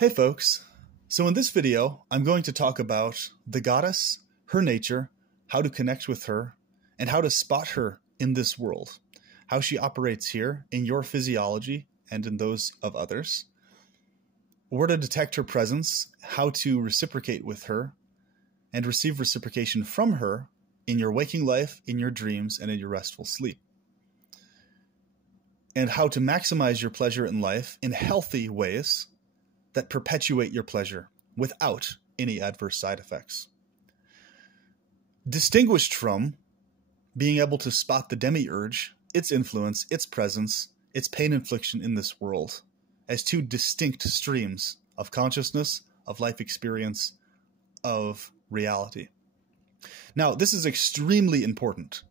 Hey folks, so in this video I'm going to talk about the goddess, her nature, how to connect with her, and how to spot her in this world, how she operates here in your physiology and in those of others, where to detect her presence, how to reciprocate with her, and receive reciprocation from her in your waking life, in your dreams, and in your restful sleep, and how to maximize your pleasure in life in healthy ways that perpetuate your pleasure without any adverse side effects. Distinguished from being able to spot the demiurge, its influence, its presence, its pain infliction in this world as two distinct streams of consciousness, of life experience, of reality. Now, this is extremely important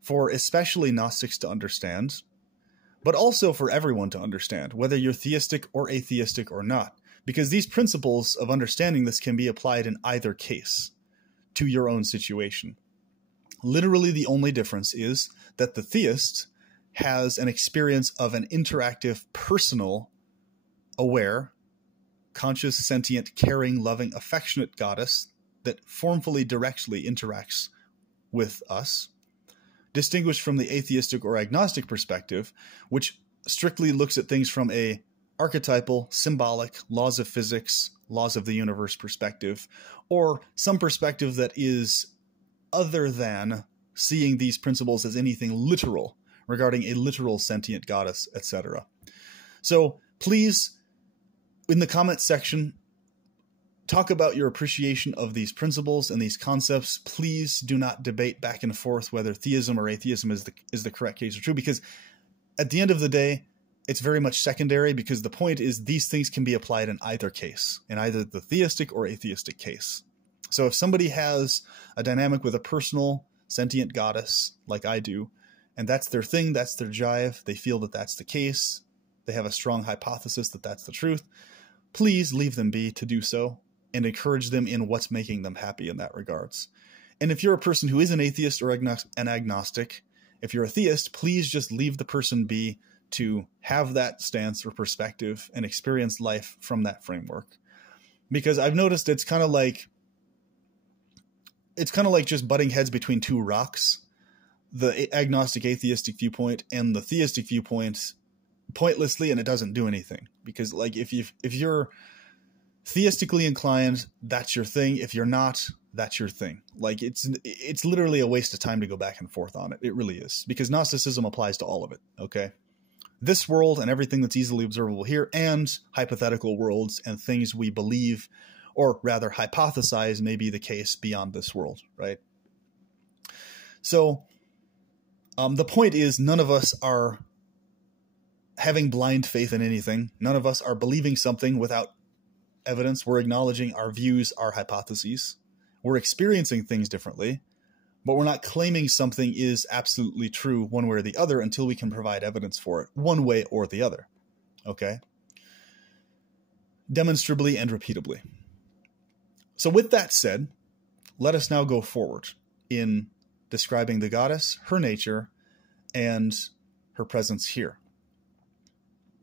for especially Gnostics to understand, but also for everyone to understand, whether you're theistic or atheistic or not, because these principles of understanding this can be applied in either case to your own situation. Literally, the only difference is that the theist has an experience of an interactive, personal, aware, conscious, sentient, caring, loving, affectionate goddess that formfully, directly interacts with us, distinguished from the atheistic or agnostic perspective, which strictly looks at things from a archetypal, symbolic, laws of physics, laws of the universe perspective, or some perspective that is other than seeing these principles as anything literal regarding a literal sentient goddess, etc. So please, in the comments section, talk about your appreciation of these principles and these concepts. Please do not debate back and forth whether theism or atheism is the correct case or true, because at the end of the day, it's very much secondary, because the point is these things can be applied in either case, in either the theistic or atheistic case. So if somebody has a dynamic with a personal sentient goddess like I do, and that's their thing, that's their jive, they feel that that's the case, they have a strong hypothesis that that's the truth, please leave them be to do so and encourage them in what's making them happy in that regards. And if you're a person who is an atheist or an agnostic, if you're a theist, please just leave the person be to have that stance or perspective and experience life from that framework. Because I've noticed it's kind of like just butting heads between two rocks, the agnostic atheistic viewpoint and the theistic viewpoint, pointlessly, and it doesn't do anything. Because like if you're theistically inclined, that's your thing. If you're not, that's your thing. Like it's literally a waste of time to go back and forth on it. It really is, because Gnosticism applies to all of it. Okay. This world and everything that's easily observable here, and hypothetical worlds and things we believe, or rather hypothesize may be the case beyond this world, right? So the point is, none of us are having blind faith in anything. None of us are believing something without evidence. We're acknowledging our views, our hypotheses. We're experiencing things differently, but we're not claiming something is absolutely true one way or the other until we can provide evidence for it one way or the other. Okay? Demonstrably and repeatably. So with that said, let us now go forward in describing the goddess, her nature, and her presence here.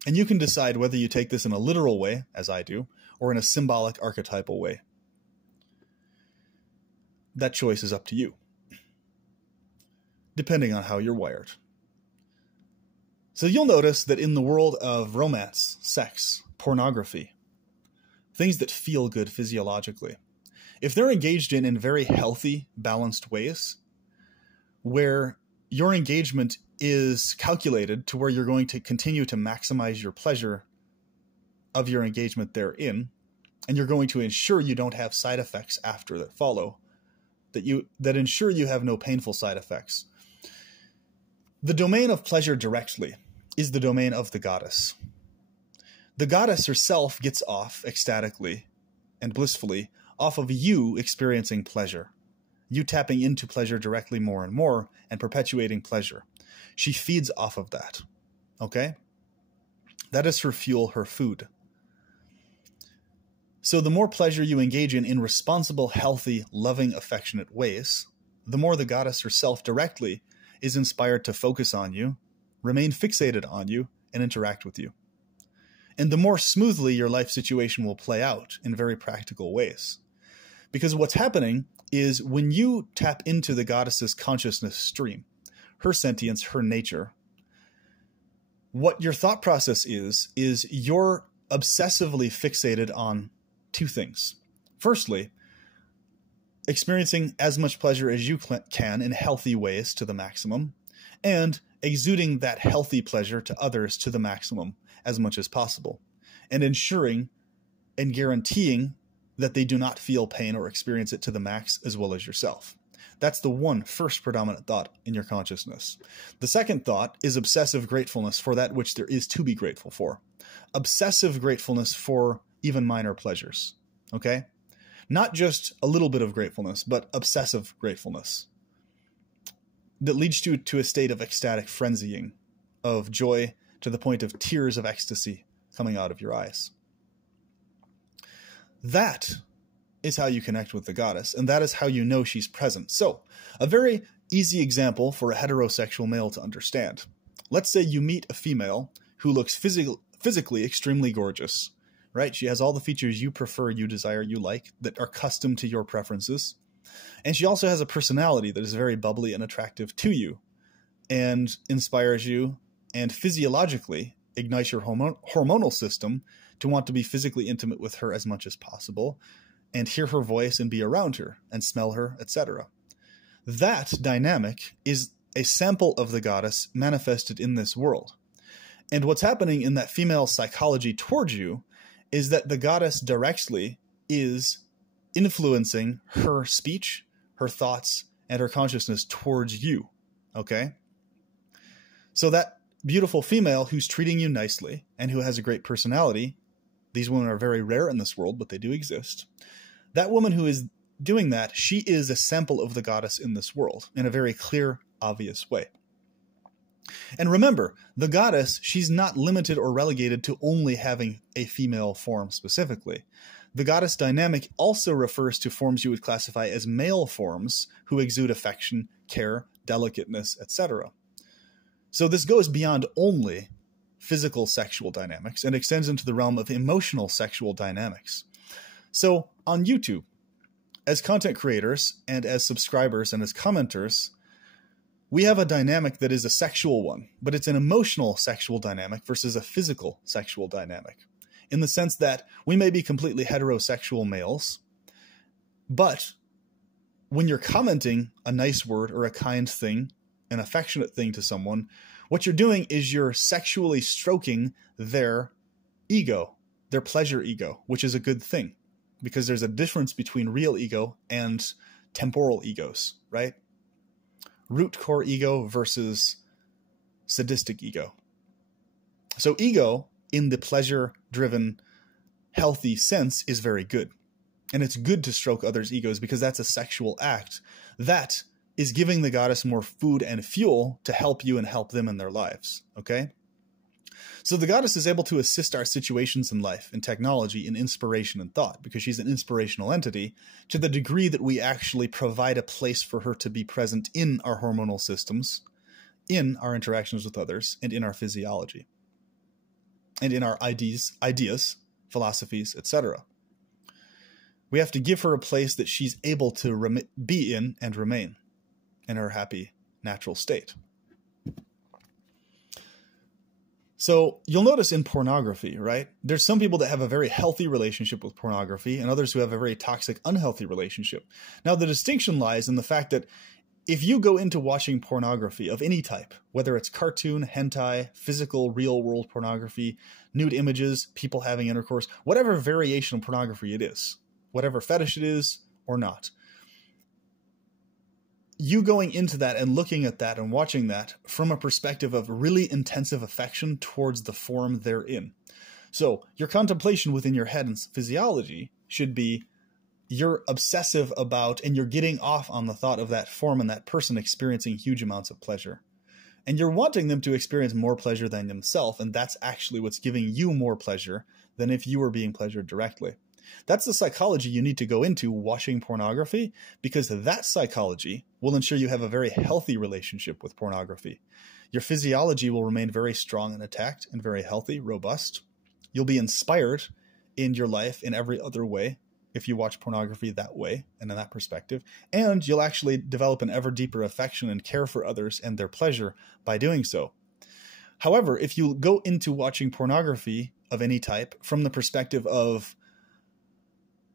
And you can decide whether you take this in a literal way, as I do, or in a symbolic, archetypal way. That choice is up to you, depending on how you're wired. So you'll notice that in the world of romance, sex, pornography, things that feel good physiologically, if they're engaged in very healthy, balanced ways, where your engagement is calculated to where you're going to continue to maximize your pleasure of your engagement therein, and you're going to ensure you don't have side effects after that follow, that ensure you have no painful side effects. The domain of pleasure directly is the domain of the goddess. The goddess herself gets off ecstatically and blissfully off of you experiencing pleasure, you tapping into pleasure directly more and more and perpetuating pleasure. She feeds off of that. Okay? That is her fuel, her food. So the more pleasure you engage in responsible, healthy, loving, affectionate ways, the more the goddess herself directly is inspired to focus on you, remain fixated on you, and interact with you. and the more smoothly your life situation will play out in very practical ways. Because what's happening is when you tap into the goddess's consciousness stream, her sentience, her nature, what your thought process is you're obsessively fixated on two things. Firstly, experiencing as much pleasure as you can in healthy ways to the maximum, and exuding that healthy pleasure to others to the maximum as much as possible, and ensuring and guaranteeing that they do not feel pain or experience it to the max as well as yourself. That's the first predominant thought in your consciousness. The second thought is obsessive gratefulness for that which there is to be grateful for. Obsessive gratefulness for even minor pleasures, okay? Not just a little bit of gratefulness, but obsessive gratefulness that leads you to a state of ecstatic frenzying, of joy to the point of tears of ecstasy coming out of your eyes. That is how you connect with the goddess, and that is how you know she's present. So, a very easy example for a heterosexual male to understand. Let's say you meet a female who looks physically extremely gorgeous, right? She has all the features you prefer, you desire, you like, that are custom to your preferences. And she also has a personality that is very bubbly and attractive to you, and inspires you, and physiologically ignites your hormonal system to want to be physically intimate with her as much as possible, and hear her voice and be around her and smell her, etc. That dynamic is a sample of the goddess manifested in this world. And what's happening in that female psychology towards you is that the goddess directly is influencing her speech, her thoughts, and her consciousness towards you, okay? So that beautiful female who's treating you nicely and who has a great personality, these women are very rare in this world, but they do exist. That woman who is doing that, she is a sample of the goddess in this world in a very clear, obvious way. And remember, the goddess, she's not limited or relegated to only having a female form specifically. The goddess dynamic also refers to forms you would classify as male forms who exude affection, care, delicateness, etc. So this goes beyond only physical sexual dynamics and extends into the realm of emotional sexual dynamics. So on YouTube, as content creators and as subscribers and as commenters, we have a dynamic that is a sexual one, but it's an emotional sexual dynamic versus a physical sexual dynamic, in the sense that we may be completely heterosexual males, but when you're commenting a nice word or a kind thing, an affectionate thing to someone, what you're doing is you're sexually stroking their ego, their pleasure ego, which is a good thing, because there's a difference between real ego and temporal egos, right? Root core ego versus sadistic ego. So ego, in the pleasure-driven, healthy sense, is very good. And it's good to stroke others' egos because that's a sexual act. That is giving the goddess more food and fuel to help you and help them in their lives, okay? So the goddess is able to assist our situations in life, in technology, in inspiration and thought, because she's an inspirational entity, to the degree that we actually provide a place for her to be present in our hormonal systems, in our interactions with others, and in our physiology, and in our ideas, philosophies, etc. We have to give her a place that she's able to be in and remain in her happy, natural state. So you'll notice in pornography, right? There's some people that have a very healthy relationship with pornography and others who have a very toxic, unhealthy relationship. Now, the distinction lies in the fact that if you go into watching pornography of any type, whether it's cartoon, hentai, physical, real-world pornography, nude images, people having intercourse, whatever variation of pornography it is, whatever fetish it is or not, you going into that and looking at that and watching that from a perspective of really intensive affection towards the form they're in. So your contemplation within your head and physiology should be you're obsessive about and you're getting off on the thought of that form and that person experiencing huge amounts of pleasure. And you're wanting them to experience more pleasure than themselves, and that's actually what's giving you more pleasure than if you were being pleasured directly. That's the psychology you need to go into watching pornography, because that psychology will ensure you have a very healthy relationship with pornography. Your physiology will remain very strong and intact and very healthy, robust, You'll be inspired in your life in every other way if you watch pornography that way and in that perspective. And you'll actually develop an ever deeper affection and care for others and their pleasure by doing so. However, if you go into watching pornography of any type from the perspective of,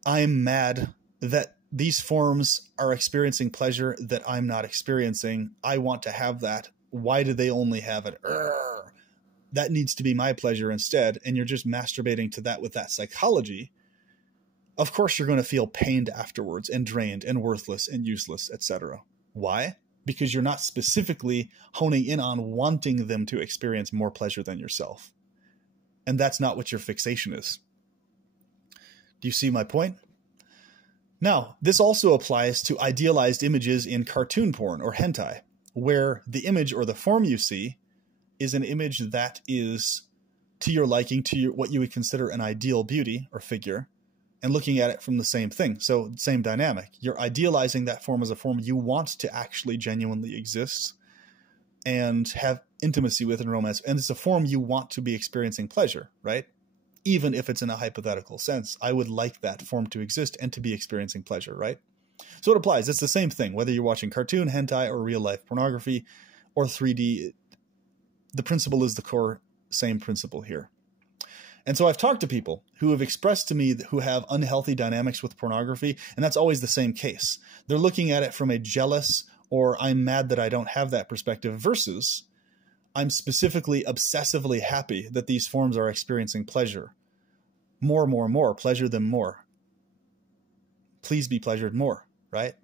I'm mad that these forms are experiencing pleasure that I'm not experiencing, I want to have that. Why do they only have it? That needs to be my pleasure instead. And you're just masturbating to that with that psychology. Of course, you're going to feel pained afterwards and drained and worthless and useless, etc. Why? Because you're not specifically honing in on wanting them to experience more pleasure than yourself. And that's not what your fixation is. Do you see my point? Now, this also applies to idealized images in cartoon porn or hentai, where the image or the form you see is an image that is to your liking, to what you would consider an ideal beauty or figure, and looking at it from the same thing. So same dynamic. You're idealizing that form as a form you want to actually genuinely exist and have intimacy with and romance. And it's a form you want to be experiencing pleasure, right? Even if it's in a hypothetical sense. I would like that form to exist and to be experiencing pleasure, right? So it applies. It's the same thing, whether you're watching cartoon, hentai, or real life pornography, or 3D. The principle is the core same principle here. And so I've talked to people who have expressed to me who have unhealthy dynamics with pornography, and that's always the same case. They're looking at it from a jealous or I'm mad that I don't have that perspective versus I'm specifically obsessively happy that these forms are experiencing pleasure. More, pleasure them more. Please be pleasured more, right?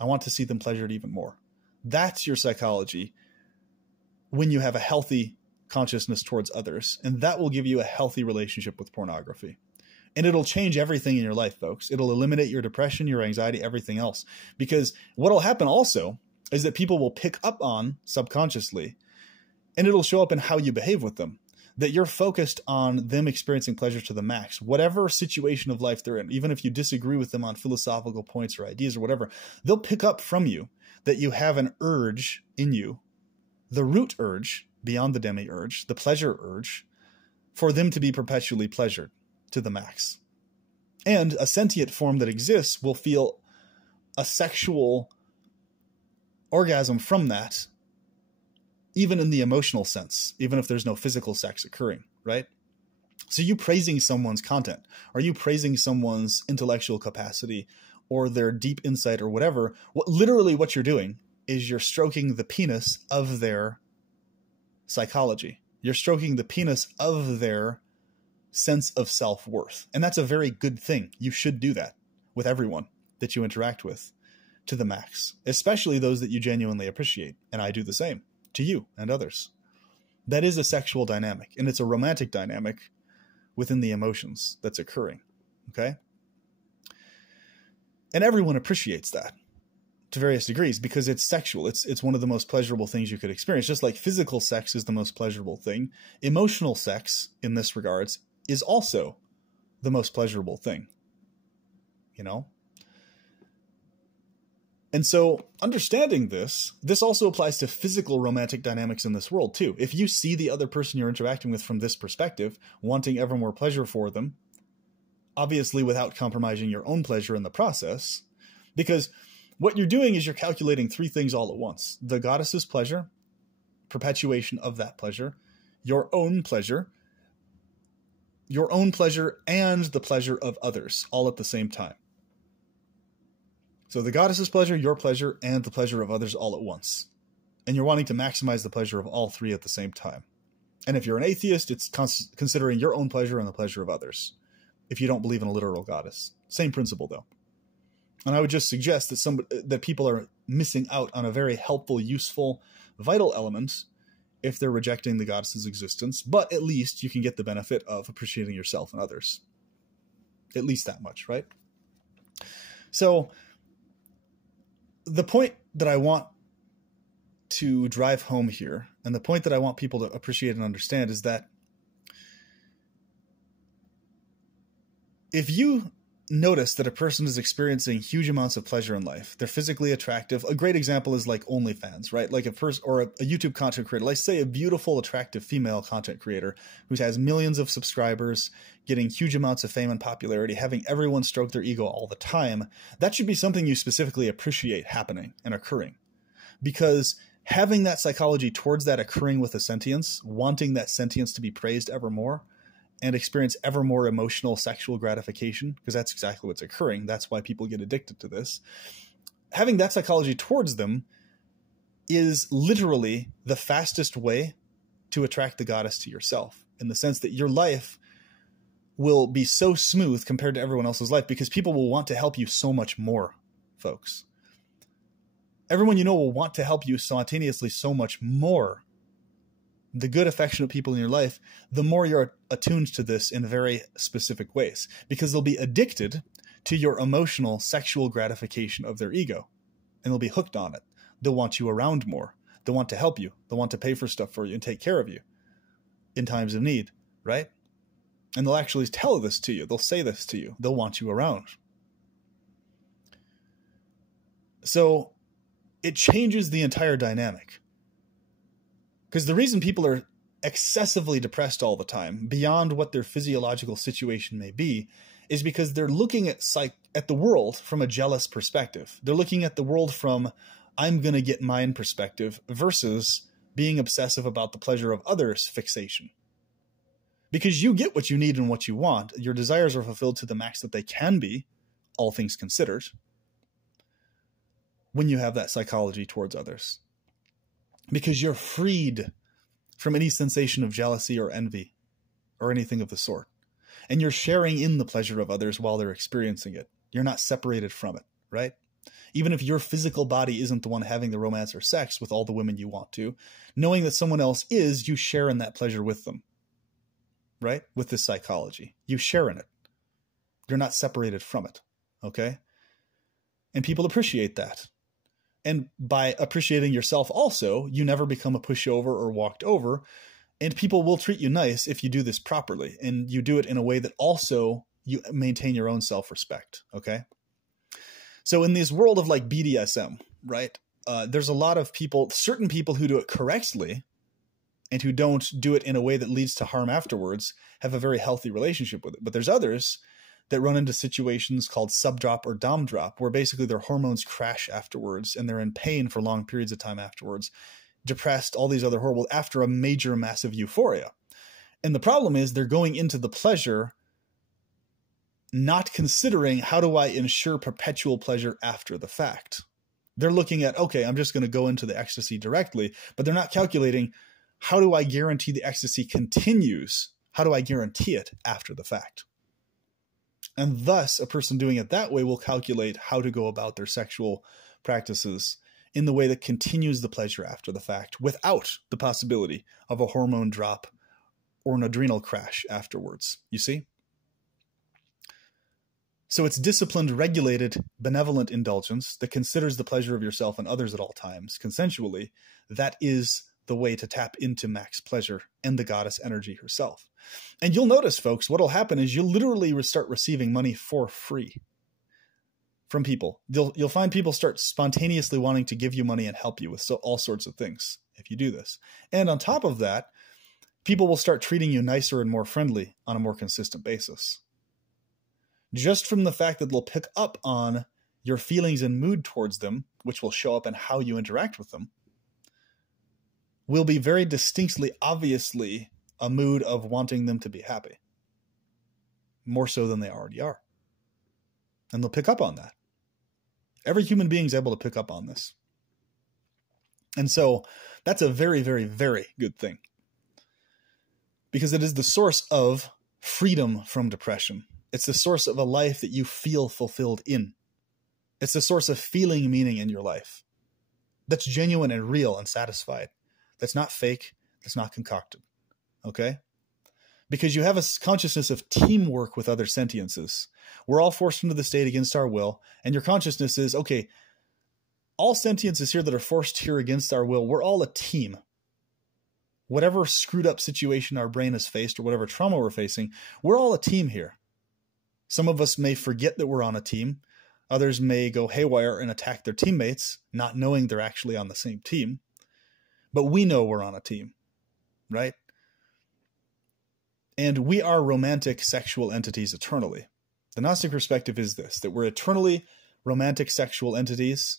I want to see them pleasured even more. That's your psychology when you have a healthy consciousness towards others, and that will give you a healthy relationship with pornography. And it'll change everything in your life, folks. It'll eliminate your depression, your anxiety, everything else. Because what'll happen also is that people will pick up on subconsciously, and it'll show up in how you behave with them, that you're focused on them experiencing pleasure to the max, whatever situation of life they're in. Even if you disagree with them on philosophical points or ideas or whatever, they'll pick up from you that you have an urge in you, the root urge, beyond the demiurge, the pleasure urge, for them to be perpetually pleasured to the max. And a sentient form that exists will feel a sexual orgasm from that, even in the emotional sense, even if there's no physical sex occurring, right? So you praising someone's content, are you praising someone's intellectual capacity or their deep insight or whatever, literally what you're doing is you're stroking the penis of their psychology. You're stroking the penis of their sense of self-worth. And that's a very good thing. You should do that with everyone that you interact with to the max, especially those that you genuinely appreciate. And I do the same to you and others. That is a sexual dynamic, and it's a romantic dynamic within the emotions that's occurring. Okay? And everyone appreciates that to various degrees because it's sexual. It's one of the most pleasurable things you could experience. Just like physical sex is the most pleasurable thing, emotional sex in this regards is also the most pleasurable thing. You know? And so understanding this also applies to physical romantic dynamics in this world too. If you see the other person you're interacting with from this perspective, wanting ever more pleasure for them, obviously without compromising your own pleasure in the process, because what you're doing is you're calculating three things all at once: the goddess's pleasure, perpetuation of that pleasure, your own pleasure, and the pleasure of others all at the same time. So the goddess's pleasure, your pleasure, and the pleasure of others all at once. And you're wanting to maximize the pleasure of all three at the same time. And if you're an atheist, it's considering your own pleasure and the pleasure of others. If you don't believe in a literal goddess. Same principle, though. And I would just suggest that people are missing out on a very helpful, useful, vital element if they're rejecting the goddess's existence. But at least you can get the benefit of appreciating yourself and others. At least that much, right? So the point that I want to drive home here, and the point that I want people to appreciate and understand, is that if you notice that a person is experiencing huge amounts of pleasure in life. They're physically attractive. A great example is like OnlyFans, right? Like a person or a YouTube content creator, let's say a beautiful, attractive female content creator who has millions of subscribers, getting huge amounts of fame and popularity, having everyone stroke their ego all the time. That should be something you specifically appreciate happening and occurring, because having that psychology towards that occurring with a sentience, wanting that sentience to be praised ever more, and experience ever more emotional sexual gratification, because that's exactly what's occurring. That's why people get addicted to this. Having that psychology towards them is literally the fastest way to attract the goddess to yourself, in the sense that your life will be so smooth compared to everyone else's life, because people will want to help you so much more, folks. Everyone you know will want to help you spontaneously so much more. The good, affectionate people in your life, the more you're attuned to this in very specific ways, because they'll be addicted to your emotional, sexual gratification of their ego, and they'll be hooked on it. They'll want you around more. They'll want to help you. They'll want to pay for stuff for you and take care of you in times of need, right? And they'll actually tell this to you. They'll say this to you. They'll want you around. So it changes the entire dynamic. Because the reason people are excessively depressed all the time, beyond what their physiological situation may be, is because they're looking at the world from a jealous perspective. They're looking at the world from, I'm going to get mine perspective, versus being obsessive about the pleasure of others fixation. Because you get what you need and what you want. Your desires are fulfilled to the max that they can be, all things considered, when you have that psychology towards others. Because you're freed from any sensation of jealousy or envy or anything of the sort. And you're sharing in the pleasure of others while they're experiencing it. You're not separated from it, right? Even if your physical body isn't the one having the romance or sex with all the women you want to, knowing that someone else is, you share in that pleasure with them, right? With this psychology. You share in it. You're not separated from it, okay? And people appreciate that. And by appreciating yourself also, you never become a pushover or walked over. And people will treat you nice if you do this properly. And you do it in a way that also you maintain your own self-respect. Okay. So in this world of like BDSM, right? There's a lot of people, certain people who do it correctly and who don't do it in a way that leads to harm afterwards, have a very healthy relationship with it. But there's others that run into situations called subdrop or dom drop, where basically their hormones crash afterwards and they're in pain for long periods of time afterwards, depressed, all these other horrible, after a major, massive euphoria. And the problem is they're going into the pleasure not considering, how do I ensure perpetual pleasure after the fact? They're looking at, okay, I'm just going to go into the ecstasy directly, but they're not calculating, how do I guarantee the ecstasy continues? How do I guarantee it after the fact? And thus, a person doing it that way will calculate how to go about their sexual practices in the way that continues the pleasure after the fact, without the possibility of a hormone drop or an adrenal crash afterwards. You see? So it's disciplined, regulated, benevolent indulgence that considers the pleasure of yourself and others at all times, consensually. That is the way to tap into max pleasure and the goddess energy herself. And you'll notice, folks, what'll happen is you'll literally start receiving money for free from people. You'll find people start spontaneously wanting to give you money and help you with all sorts of things if you do this. And on top of that, people will start treating you nicer and more friendly on a more consistent basis. Just from the fact that they'll pick up on your feelings and mood towards them, which will show up in how you interact with them, will be very distinctly, obviously, a mood of wanting them to be happy. More so than they already are. And they'll pick up on that. Every human being is able to pick up on this. And so that's a very, very, very good thing. Because it is the source of freedom from depression. It's the source of a life that you feel fulfilled in. It's the source of feeling meaning in your life. That's genuine and real and satisfied. That's not fake. That's not concocted. Okay? Because you have a consciousness of teamwork with other sentiences. We're all forced into the state against our will. And your consciousness is, okay, all sentiences here that are forced here against our will, we're all a team. Whatever screwed up situation our brain has faced or whatever trauma we're facing, we're all a team here. Some of us may forget that we're on a team. Others may go haywire and attack their teammates, not knowing they're actually on the same team. But we know we're on a team, right? And we are romantic sexual entities eternally. The Gnostic perspective is this, that we're eternally romantic sexual entities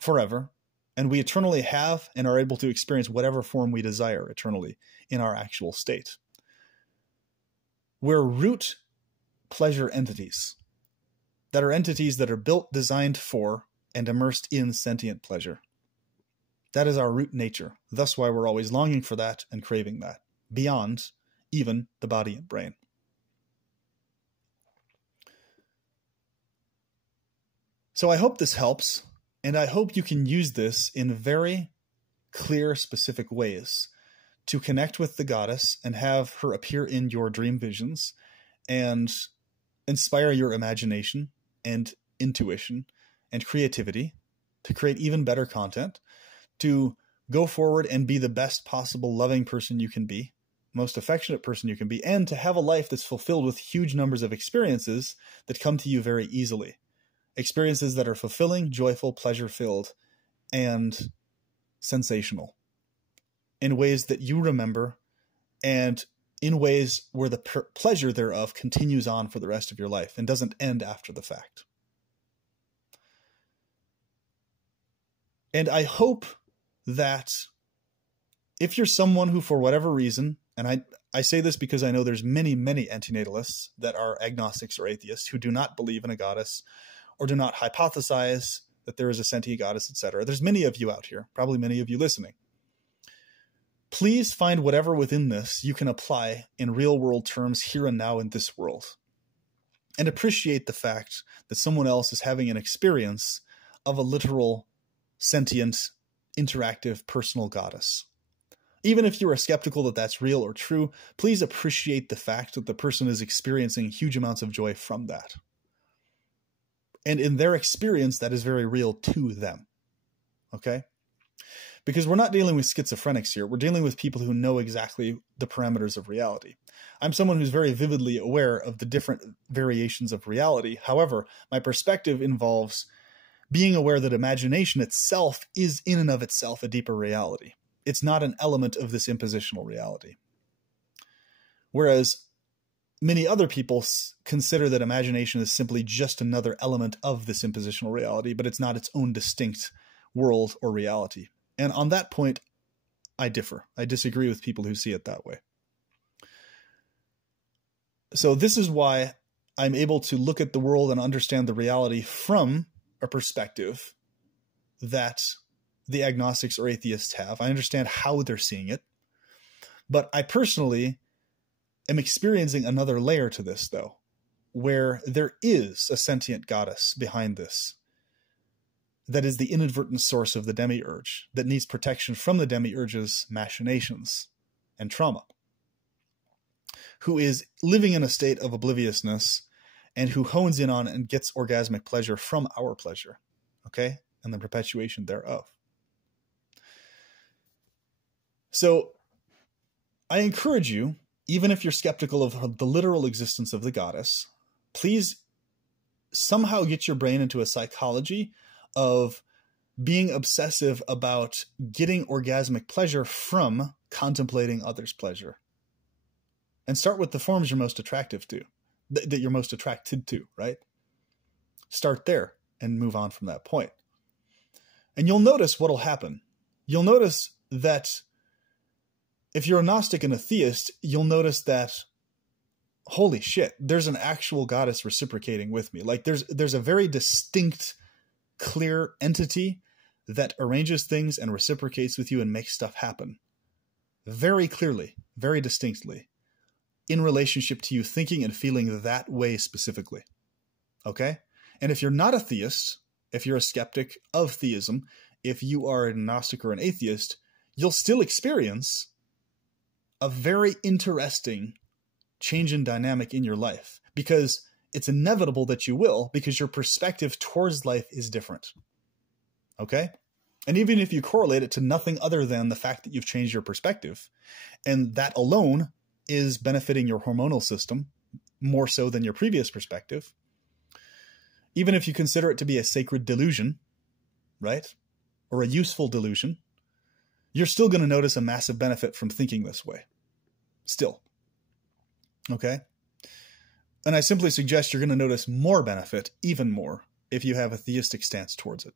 forever, and we eternally have and are able to experience whatever form we desire eternally in our actual state. We're root pleasure entities that are entities that are built, designed for, and immersed in sentient pleasure. That is our root nature. Thus why we're always longing for that and craving that, beyond even the body and brain. So I hope this helps, and I hope you can use this in very clear, specific ways to connect with the goddess and have her appear in your dream visions and inspire your imagination and intuition and creativity to create even better content, to go forward and be the best possible loving person you can be, most affectionate person you can be, and to have a life that's fulfilled with huge numbers of experiences that come to you very easily. Experiences that are fulfilling, joyful, pleasure-filled, and sensational in ways that you remember and in ways where the pleasure thereof continues on for the rest of your life and doesn't end after the fact. And I hope that if you're someone who, for whatever reason, and I say this because I know there's many, many antinatalists that are agnostics or atheists who do not believe in a goddess or do not hypothesize that there is a sentient goddess, etc. There's many of you out here, probably many of you listening. Please find whatever within this you can apply in real world terms here and now in this world. And appreciate the fact that someone else is having an experience of a literal, sentient, interactive, personal goddess. Even if you are skeptical that that's real or true, please appreciate the fact that the person is experiencing huge amounts of joy from that. And in their experience, that is very real to them. Okay? Because we're not dealing with schizophrenics here. We're dealing with people who know exactly the parameters of reality. I'm someone who's very vividly aware of the different variations of reality. However, my perspective involves being aware that imagination itself is in and of itself a deeper reality. It's not an element of this impositional reality. Whereas many other people consider that imagination is simply just another element of this impositional reality, but it's not its own distinct world or reality. And on that point, I differ. I disagree with people who see it that way. So this is why I'm able to look at the world and understand the reality from a perspective that the agnostics or atheists have. I understand how they're seeing it. But I personally am experiencing another layer to this, though, where there is a sentient goddess behind this that is the inadvertent source of the demiurge, that needs protection from the demiurge's machinations and trauma, who is living in a state of obliviousness and who hones in on and gets orgasmic pleasure from our pleasure, okay, and the perpetuation thereof. So I encourage you, even if you're skeptical of the literal existence of the goddess, please somehow get your brain into a psychology of being obsessive about getting orgasmic pleasure from contemplating others' pleasure. And start with the forms you're most attractive to, that you're most attracted to, right? Start there and move on from that point. And you'll notice what'll happen. You'll notice that if you're a Gnostic and a theist, you'll notice that, holy shit, there's an actual goddess reciprocating with me. Like there's a very distinct, clear entity that arranges things and reciprocates with you and makes stuff happen very clearly, very distinctly in relationship to you thinking and feeling that way specifically. Okay? And if you're not a theist, if you're a skeptic of theism, if you are an agnostic or an atheist, you'll still experience a very interesting change in dynamic in your life, because it's inevitable that you will, because your perspective towards life is different. Okay? And even if you correlate it to nothing other than the fact that you've changed your perspective, and that alone is benefiting your hormonal system, more so than your previous perspective, even if you consider it to be a sacred delusion, right? Or a useful delusion, you're still going to notice a massive benefit from thinking this way. Still. Okay? And I simply suggest you're going to notice more benefit, even more, if you have a theistic stance towards it.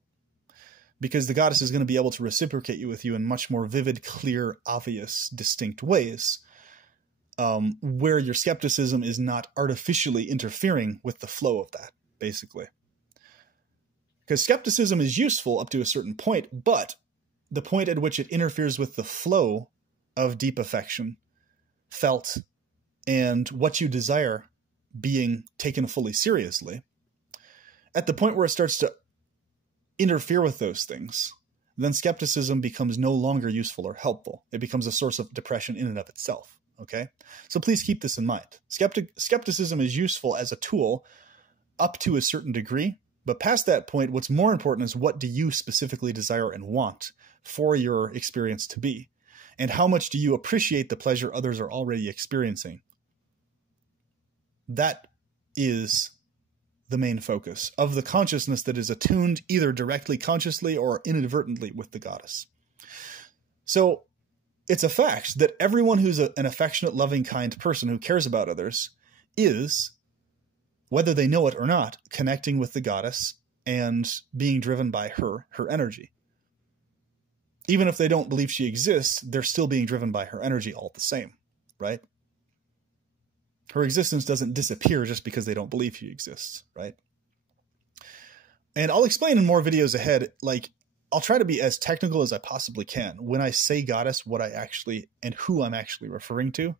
Because the goddess is going to be able to reciprocate you with you in much more vivid, clear, obvious, distinct ways, where your skepticism is not artificially interfering with the flow of that, basically. Because skepticism is useful up to a certain point, but the point at which it interferes with the flow of deep affection, felt, and what you desire being taken fully seriously, at the point where it starts to interfere with those things, then skepticism becomes no longer useful or helpful. It becomes a source of depression in and of itself. Okay? So please keep this in mind. Skepticism is useful as a tool up to a certain degree, but past that point, what's more important is what do you specifically desire and want for your experience to be? And how much do you appreciate the pleasure others are already experiencing? That is the main focus of the consciousness that is attuned either directly consciously or inadvertently with the goddess. So it's a fact that everyone who's an affectionate, loving, kind person who cares about others is, whether they know it or not, connecting with the goddess and being driven by her energy. Even if they don't believe she exists, they're still being driven by her energy all the same, right? Her existence doesn't disappear just because they don't believe she exists, right? And I'll explain in more videos ahead, like, I'll try to be as technical as I possibly can when I say goddess, what I actually and who I'm actually referring to,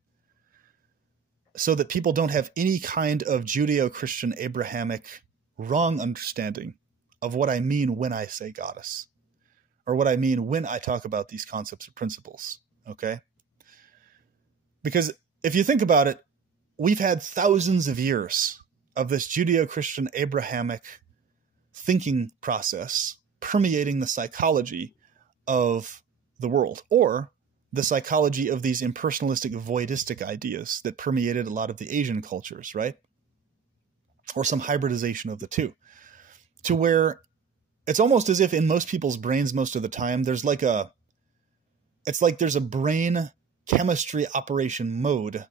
so that people don't have any kind of Judeo-Christian Abrahamic wrong understanding of what I mean when I say goddess, or what I mean when I talk about these concepts or principles, okay? Because if you think about it, we've had thousands of years of this Judeo-Christian Abrahamic thinking process permeating the psychology of the world, or the psychology of these impersonalistic, voidistic ideas that permeated a lot of the Asian cultures, right? Or some hybridization of the two, to where it's almost as if in most people's brains most of the time, there's like there's a brain chemistry operation mode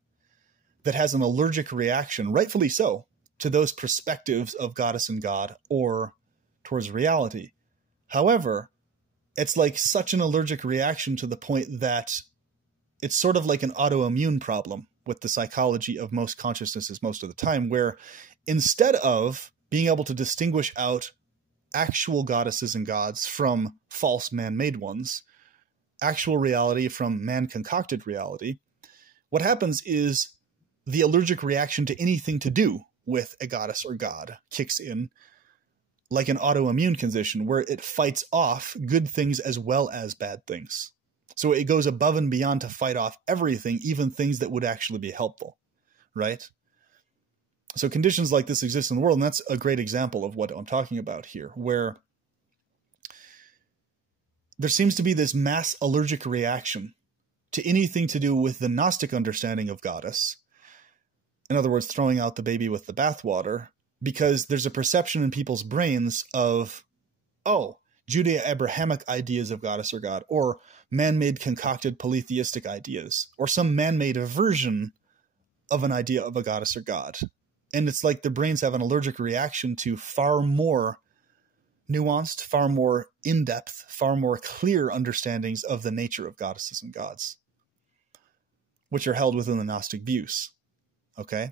that has an allergic reaction, rightfully so, to those perspectives of goddess and god or towards reality. However, it's like such an allergic reaction to the point that it's sort of like an autoimmune problem with the psychology of most consciousnesses most of the time, where instead of being able to distinguish out actual goddesses and gods from false man-made ones, actual reality from man-concocted reality, what happens is the allergic reaction to anything to do with a goddess or god kicks in, like an autoimmune condition where it fights off good things as well as bad things. So it goes above and beyond to fight off everything, even things that would actually be helpful, right? So conditions like this exist in the world, and that's a great example of what I'm talking about here, where there seems to be this mass allergic reaction to anything to do with the Gnostic understanding of goddess. In other words, throwing out the baby with the bathwater, because there's a perception in people's brains of, oh, Judeo-Abrahamic ideas of goddess or god, or man-made concocted polytheistic ideas, or some man-made version of an idea of a goddess or god. And it's like the brains have an allergic reaction to far more nuanced, far more in-depth, far more clear understandings of the nature of goddesses and gods, which are held within the Gnostic views, okay?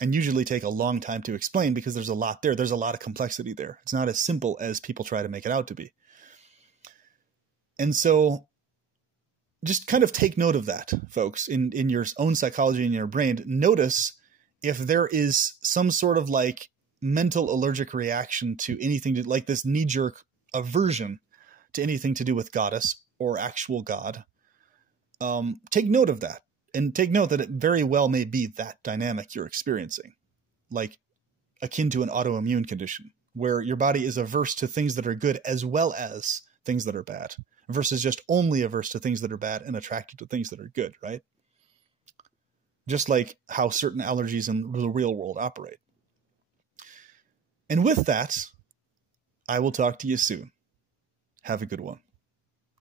And usually take a long time to explain because there's a lot there. There's a lot of complexity there. It's not as simple as people try to make it out to be. And so just kind of take note of that, folks, in your own psychology, in your brain. Notice if there is some sort of like mental allergic reaction to anything to, like this knee-jerk aversion to anything to do with goddess or actual god. Take note of that. And take note that it very well may be that dynamic you're experiencing, like akin to an autoimmune condition, where your body is averse to things that are good as well as things that are bad, versus just only averse to things that are bad and attracted to things that are good, right? just like how certain allergies in the real world operate. And with that, I will talk to you soon. Have a good one.